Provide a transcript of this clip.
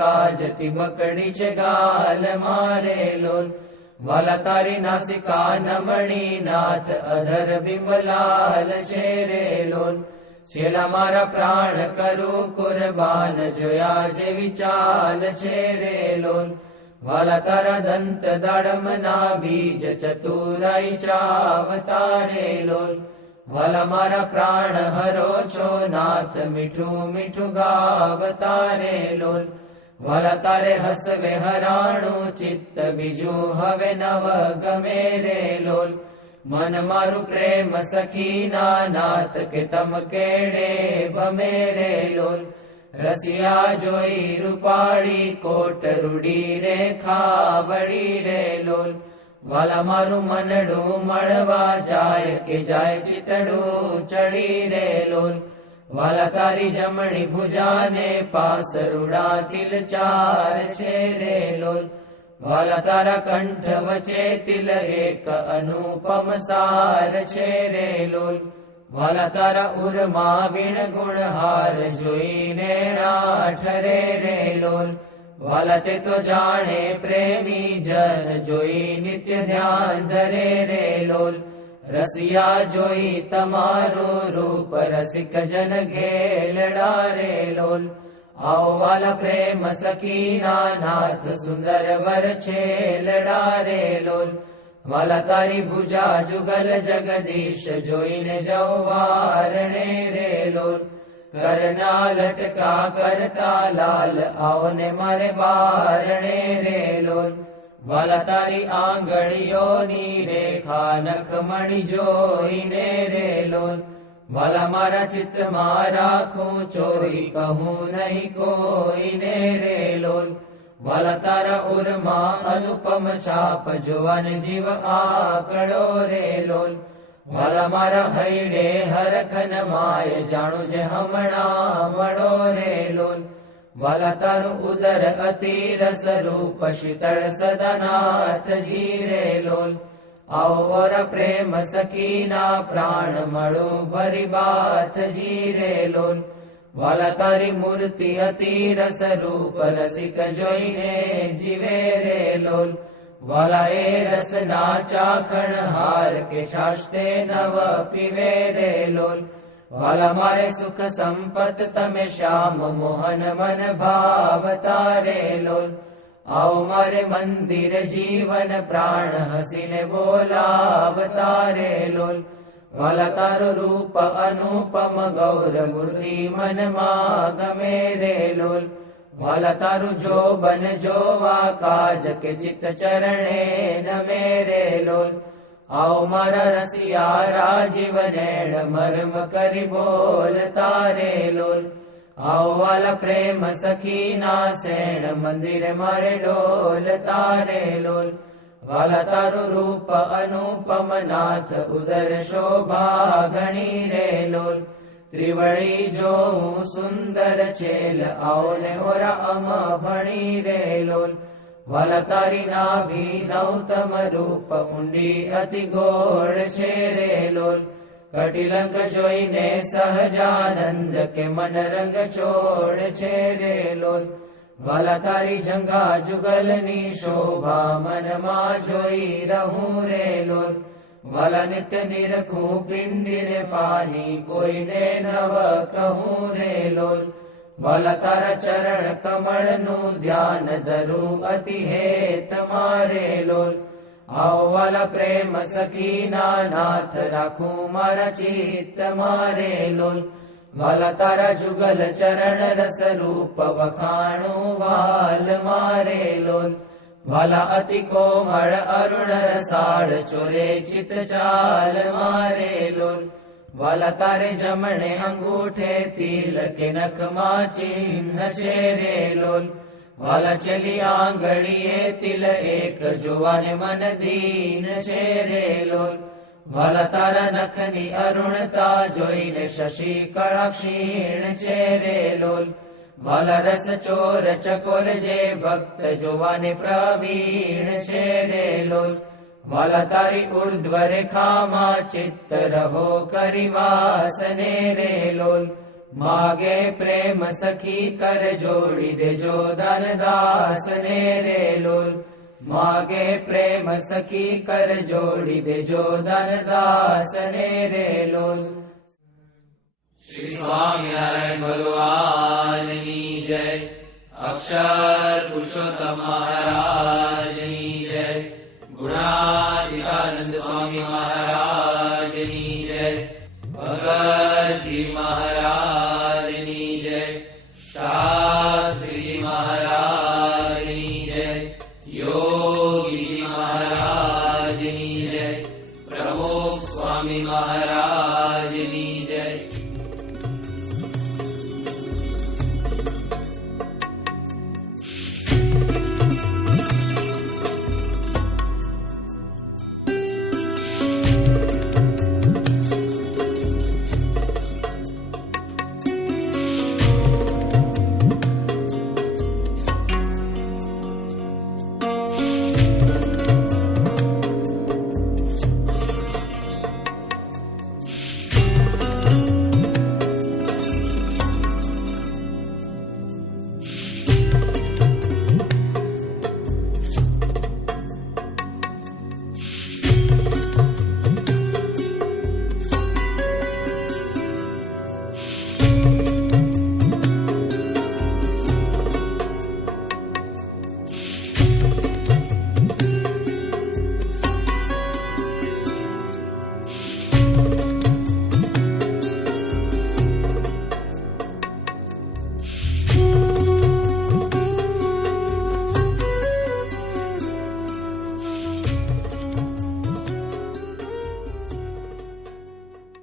કાજતી બકડી છે ગાલ મારે લોલ. વાલા તારી નાસિકા નમણી નાથ અધર બિંબલાલ છે રે લોલ. છેલ્લા મારા પ્રાણ કરું કુરબાન જોયા જેવી ચાલ છે રે લોલ. વાલા તારા દંત દાડમના બીજ ચતુરાઈ ચાવતા રે લોલ. વાલા મારા પ્રાણ હરો છો નાથ મીઠું મીઠું ગાવતા રે લોલ. વાલા તારે હસવે હરાણું ચિત્ત બીજું હવે નવ ગમે રે લોલ. મન મારું પ્રેમ સખીના નાથ કે તમ કેડે ભમે રે લોલ. રસિયા જોઈ રૂપાળી કોટ રૂડી રે ખાવડી રે લોલ. વાલા મારું મનડું મળવા જાય કે જાય ચિતડું ચડી રે લોલ. વાલા તારી જમણી ભુજાને પાસરુડા તિલ ચાર છે રે લોલ. વાલા તારા કંઠ વચ્ચે તિલ એક અનુપમ સાર છે રે લોલ. વાલા તારા ઉરમાં વીણ ગુણહાર જોઈને ઠરે રે લોલ. વાલા તે તો જાણે પ્રેમી જન જોઈ નિત્ય ધ્યાન ધરે રે લોલ. રસિયા જોઈ તમારું રૂપ રસિક જન ઘેલડા રે લોલ. આવો વાલા પ્રેમ સખીના નાથ સુંદર વર છેલડા રે લોલ. વાલા તારી ભુજા જુગલ જગદીશ જોઈને જવારણે રે લોલ. કરના લટકા કરતા લાલ આવને મારે બારણે રે લોલ. વાલા તારી આંગળીઓની રેખા નખમણી જોઈને રે લોલ. વાલા મારા ચિત્તમાં રાખું ચોરી કહું નહીં કોઈને રે લોલ. વાલા તારા ઉરમાં અનુપમ છાપ જોવાને જીવ આકડો રે લોલ. વાલા મારા હૈડે હરખન માય જાણું જે હમણાં મળો રે લોલ. વાલા તારું ઉદર અતિ રસ રૂપ શીતળ સદનાથજી રે લોલ. આવર પ્રેમ સખીના પ્રાણ મળું ભરી બાથજી રે લોલ. વાલા તારી મૂર્તિ અતિ રસ રૂપ રસિક જોઈને જીવે રે લોલ. વાલા એ રસના ચાખણ હાર કે છાશતે નવ પીવે રે લોલ. વાલા મારે સુખ સંપત તમે શ્યામ મોહન મન ભાવતા રે લોલ. આવો મારે મંદિર જીવન પ્રાણ હસીને બોલાવતા રે લોલ. વાલા તારું રૂપ અનુપમ ગૌર મૂર્તિ મનમાં ગમે રે લોલ. વાલા તારું જોબન જોવા કાજ કે ચિત્ત ચરણે નમે રે લોલ. આવો મારા રસિયા રાજીવ નેણ મર્મ કરી બોલતા રે લોલ. આવો વાલા પ્રેમ સખીના સેણ મંદિર મારે ડોલતા રે લોલ. વાલા તારું રૂપ અનુપમ નાથ ઉદર શોભા ઘણી રે લોલ. ત્રિવળી જોઉં સુંદર છેલ આવો ને ઓરા અમ ભણી રે લોલ. વાલા તારી નાભી નૌતમ રૂપ ઊંડી અતિ ગોળ છે રે લોલ. કટિલંગ જોઈને સહજાનંદ કે મન રંગ છોડ છે રે લોલ. વાલા તારી જંગા જુગલની શોભા મનમાં જોઈ રહું રે લોલ. વાલા નિત્ય નિરખું પિંડીને પાની કોઈને નવ કહું રે લોલ. વાલા તારા ચરણ કમળનું ધ્યાન ધરું અતિ હેત મારે લોલ. આવો વાલા પ્રેમ સખીના નાથ રાખું મારા ચિત્ત મારે લોલ. વાલા તારા જુગલ ચરણ રસ રૂપ વખાણું વાલ મારે લોલ. વાલા અતિ કોમળ અરુણ રસાળ ચોરે ચિત ચાલ મારે લોલ. વાલા તારે જમણે અંગૂઠે તિલ કે નખમાં ચિહ્ન છે રે લોલ. વાલા ચલી આંગળીએ તિલ એક જોવાને મન દીન છે રે લોલ. વાલા તારા નખની અરુણતા જોઈને શશી કળા ક્ષીણ છે રે લોલ. વાલા રસ ચોર ચકોર જે ભક્ત જોવાને પ્રવીણ છે રે લોલ. વાલા તારી ઉર્ધ્વ રેખામાં ચિત્ત રહો કરી વાસને રે લોલ. માગે પ્રેમ સખી કર જોડી દેજો દાનદાસ ને રે લોલ. માગે પ્રેમ સખી કર જોડી દેજો દાનદાસ ને રે લોલ. શ્રી સ્વામિનારાયણ ભગવાનની જય. અક્ષર પુરુષોત્તમ મહારાજની જય. ગુણાતીતાનંદ સ્વામી મહારાજની જય. ભગતજી મહારાજ